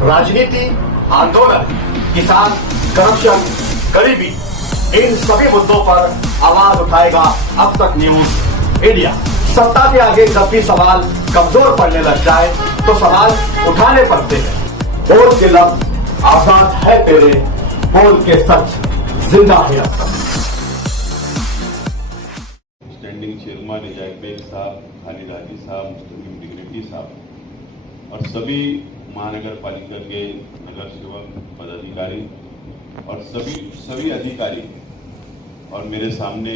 राजनीति, आंदोलन, किसान, करप्शन, गरीबी, इन सभी मुद्दों पर आवाज उठाएगा अब तक न्यूज इंडिया। सत्ता के आगे जब भी सवाल कमजोर पड़ने लग जाए तो सवाल उठाने पड़ते हैं। बोल के लफ्ज आजाद है तेरे, बोल के सच जिंदा है अब तक। स्टैंडिंग चेयरमैन इजाक बेग साहब, खालिद हाजी साहब, मुस्तकीम डिग्निटी साहब और सभी महानगर पालिका के नगर सेवक पदाधिकारी और सभी अधिकारी और मेरे सामने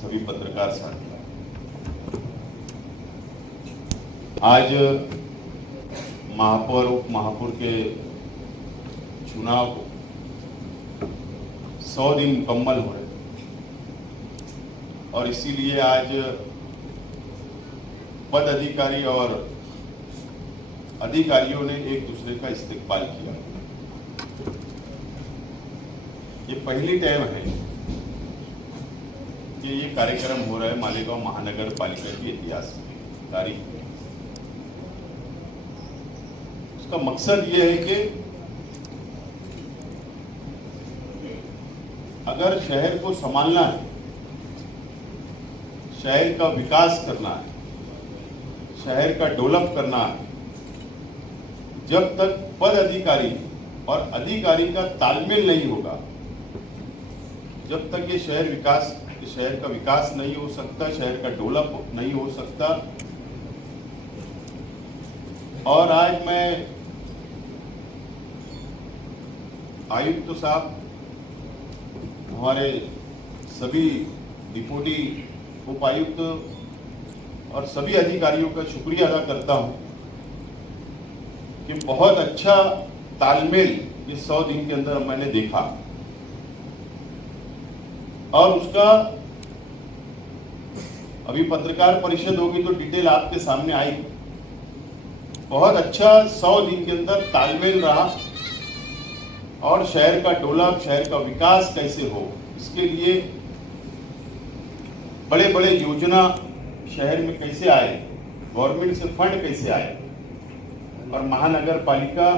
सभी पत्रकार साथी, आज महापौर उप महापौर के चुनाव को 100 दिन मुकम्मल हो रहे और इसीलिए आज पद अधिकारी और अधिकारियों ने एक दूसरे का इस्तेकबाल किया। ये पहली टाइम है कि ये कार्यक्रम हो रहा है मालेगांव महानगर पालिका के इतिहास में, तारीख में। उसका मकसद ये है कि अगर शहर को संभालना है, शहर का विकास करना है, शहर का डेवलप करना है, जब तक पद अधिकारी और अधिकारी का तालमेल नहीं होगा, जब तक ये शहर का विकास नहीं हो सकता, शहर का डेवलप नहीं हो सकता। और आज मैं आयुक्त साहब, हमारे सभी डिप्टी उपायुक्त और सभी अधिकारियों का शुक्रिया अदा करता हूं कि बहुत अच्छा तालमेल इस 100 दिन के अंदर मैंने देखा और उसका अभी पत्रकार परिषद होगी तो डिटेल आपके सामने आएगी। बहुत अच्छा 100 दिन के अंदर तालमेल रहा और शहर का डेवलप, शहर का विकास कैसे हो, इसके लिए बड़े बड़े योजना शहर में कैसे आए, गवर्नमेंट से फंड कैसे आए और महानगर पालिका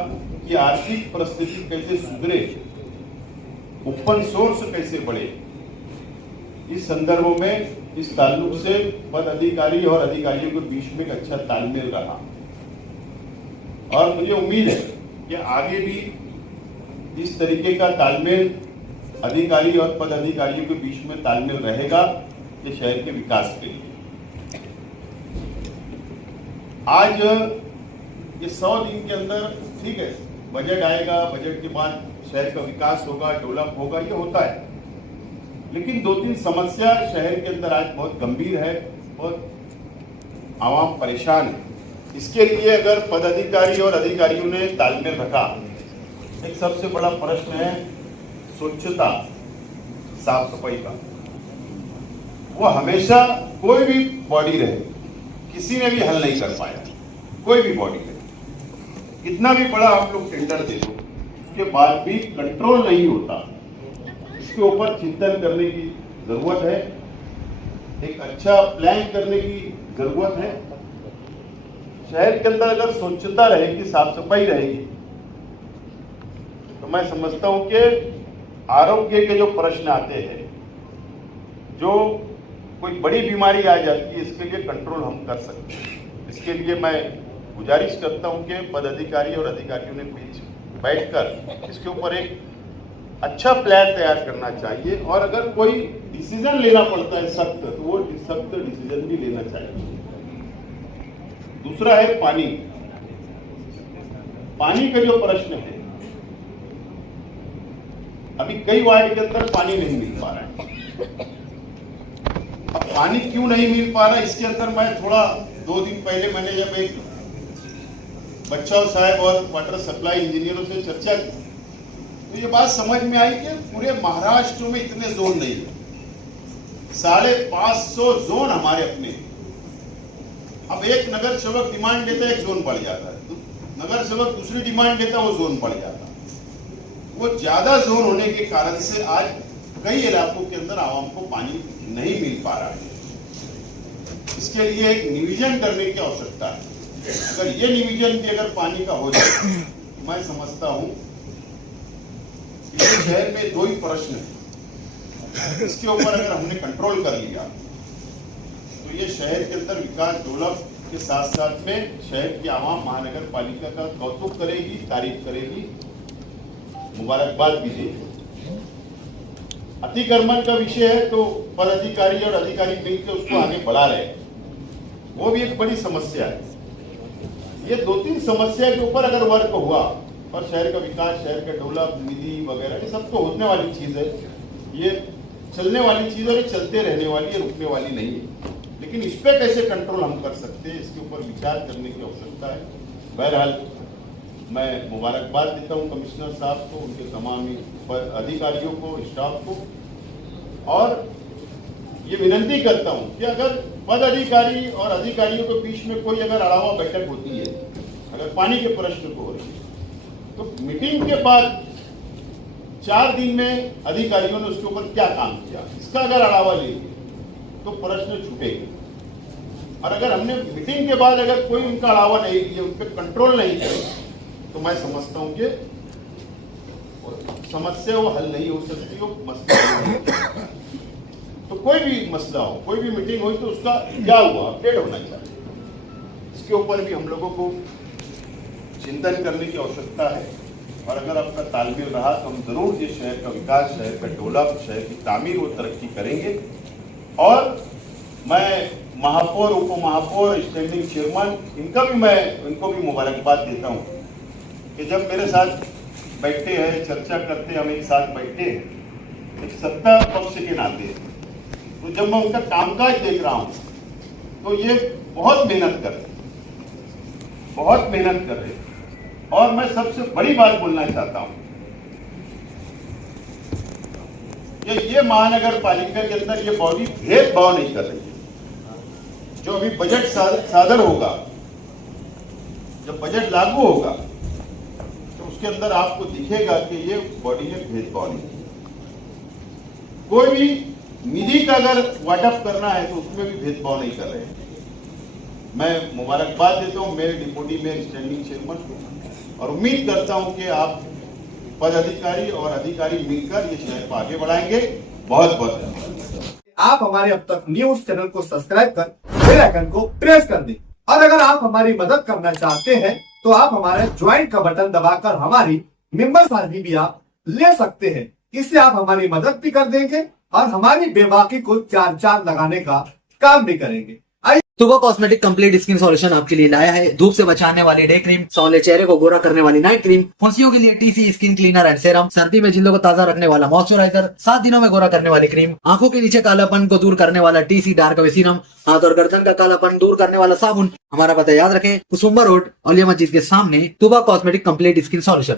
की आर्थिक परिस्थिति कैसे सुधरे, ओपन सोर्स कैसे बढ़े, इस संदर्भ में इस ताल्लुक से पद अधिकारी और अधिकारियों के बीच में एक अच्छा तालमेल रहा और मुझे उम्मीद है कि आगे भी इस तरीके का तालमेल अधिकारी और पद अधिकारियों के बीच में तालमेल रहेगा ये शहर के विकास के लिए। आज ये 100 दिन के अंदर ठीक है, बजट आएगा, बजट के बाद शहर का विकास होगा, डेवलप होगा, ये होता है, लेकिन 2-3 समस्या शहर के अंदर आज बहुत गंभीर है, बहुत आवाम परेशान है। इसके लिए अगर पदाधिकारी और अधिकारियों ने तालमेल रखा, एक सबसे बड़ा प्रश्न है स्वच्छता, साफ सफाई का। वो हमेशा कोई भी बॉडी रहे, किसी ने भी हल नहीं कर पाया, कोई भी बॉडी रहे, इतना भी बड़ा आप लोग टेंडर दे दो, उसके बाद भी कंट्रोल नहीं होता। इसके ऊपर चिंतन करने की जरूरत है, एक अच्छा प्लान करने की जरूरत है। शहर के अंदर अगर स्वच्छता रहेगी, साफ सफाई रहेगी, तो मैं समझता हूं कि आरोग्य के जो प्रश्न आते हैं, जो कोई बड़ी बीमारी आ जाती है, इसके लिए कंट्रोल हम कर सकते हैं। इसके लिए मैं गुजारिश करता हूं कि पदाधिकारी और अधिकारियों ने बीच बैठकर इसके ऊपर एक अच्छा प्लान तैयार करना चाहिए और अगर कोई डिसीजन लेना पड़ता है सख्त, तो वो सख्त डिसीजन भी लेना चाहिए। दूसरा है पानी। पानी का जो प्रश्न है, अभी कई वार्ड के अंदर पानी नहीं मिल पा रहा है। अब पानी क्यों नहीं मिल पा रहा है, इसके अंदर मैं थोड़ा 2 दिन पहले मैंने जब एक बच्चाओ साहब और वाटर सप्लाई इंजीनियरों से चर्चा की, तो ये बात समझ में आई कि पूरे महाराष्ट्र में इतने जोन नहीं है, 550 जोन हमारे अपने। अब एक नगर सेवक डिमांड देता है, एक जोन बढ़ जाता है, नगर सेवक दूसरी डिमांड देता है, वो जोन बढ़ जाता है। वो ज्यादा जोन होने के कारण से आज कई इलाकों के अंदर आवाम को पानी नहीं मिल पा रहा है। इसके लिए एक नियोजन करने की आवश्यकता है। अगर ये नियोजन भी अगर पानी का हो जाए, मैं समझता हूं कि इस शहर में दो ही प्रश्न है, इसके ऊपर अगर हमने कंट्रोल कर लिया तो ये शहर के अंदर विकास डेवलप के साथ साथ में शहर की आवाम महानगर पालिका का कौतुक करेगी, तारीफ करेगी, मुबारकबाद भी देगी। अतिक्रमण का विषय है तो पदाधिकारी और अधिकारी मिलकर उसको आगे बढ़ा रहे हैं, वो भी एक बड़ी समस्या है। ये दो तीन समस्या के ऊपर अगर वर्क हुआ और शहर का विकास, शहर का डेवलप, निधि वगैरह, ये सब तो होने वाली चीज है, ये चलने वाली चीज और ये चलते रहने वाली है, रुकने वाली नहीं है। लेकिन इस पे कैसे कंट्रोल हम कर सकते हैं, इसके ऊपर विचार करने की आवश्यकता है। बहरहाल मैं मुबारकबाद देता हूं कमिश्नर साहब को, उनके तमाम अधिकारियों को, स्टाफ को, और ये विनती करता हूं कि अगर पद अधिकारी और अधिकारियों के बीच में कोई अगर अड़ावा बैठक होती है, अगर पानी के प्रश्न को हो रही है, तो मीटिंग के बाद 4 दिन में अधिकारियों ने उसके ऊपर क्या काम किया, इसका अगर अड़ावा लेंगे तो प्रश्न छूटेगा। और अगर हमने मीटिंग के बाद अगर कोई उनका अड़ावा नहीं लिया, उन पर कंट्रोल नहीं किया, तो मैं समझता हूं कि समस्या वो हल नहीं हो सकती, वो मसला नहीं हो। तो कोई भी मसला हो, कोई भी मीटिंग हुई तो उसका क्या हुआ अपडेट होना चाहिए, इसके ऊपर भी हम लोगों को चिंतन करने की आवश्यकता है। और अगर आपका तालमेल रहा तो हम जरूर ये शहर का विकास, शहर का डेवलप, शहर की तामीर और तरक्की करेंगे। और मैं महापौर, उप महापौर, स्टैंडिंग चेयरमैन, इनको भी मुबारकबाद देता हूँ कि जब मेरे साथ बैठते हैं, चर्चा करते हैं, हम एक साथ बैठते हैं एक सत्ता पक्ष के नाते, तो जब मैं उनका कामकाज देख रहा हूँ तो ये बहुत मेहनत कर रहे, बहुत मेहनत कर रहे। और मैं सबसे बड़ी बात बोलना चाहता हूँ, ये महानगर पालिका के अंदर ये बॉडी भेदभाव नहीं कर रही है। जो अभी बजट सादर होगा, जब बजट लागू होगा तो उसके अंदर आपको दिखेगा कि ये बॉडी में भेदभाव नहीं। कोई भी निधि का अगर वाटअप करना है तो उसमें भी भेदभाव नहीं कर रहे हैं। मैं मुबारकबाद देता हूं मेरे डिप्टी मेयर, स्टैंडिंग चेयरमैन को, और उम्मीद करता हूं कि आप पदाधिकारी और अधिकारी मिलकर ये शहर को आगे बढ़ाएंगे। बहुत बहुत धन्यवाद। आप हमारे अब तक न्यूज चैनल को सब्सक्राइब कर बेल आइकन को प्रेस कर दें। और अगर आप हमारी मदद करना चाहते हैं तो आप हमारे ज्वाइन का बटन दबाकर हमारी मेंबर साझी भी आप ले सकते हैं। इससे आप हमारी मदद भी कर देंगे और हमारी बेबाकी को चार चांद लगाने का काम भी करेंगे। तुबा कॉस्मेटिक कंप्लीट स्किन सॉल्यूशन आपके लिए लाया है धूप से बचाने वाली डे क्रीम, सौंले चेहरे को गोरा करने वाली नाइट क्रीम, फुंसियों के लिए TC skin cleaner and serum, सर्दी में जिल्दों को ताजा रखने वाला मॉइस्चराइजर, 7 दिनों में गोरा करने वाली क्रीम, आंखों के नीचे कालापन को दूर करने वाला टीसी डार्क वे सीरम, हाथ और गर्दन का कालापन दूर करने वाला साबुन। हमारा पता याद रखें, कुसुम्बा रोड, औलिया मस्जिद के सामने, तुबा कॉस्मेटिक कंप्लीट स्किन सॉल्यूशन।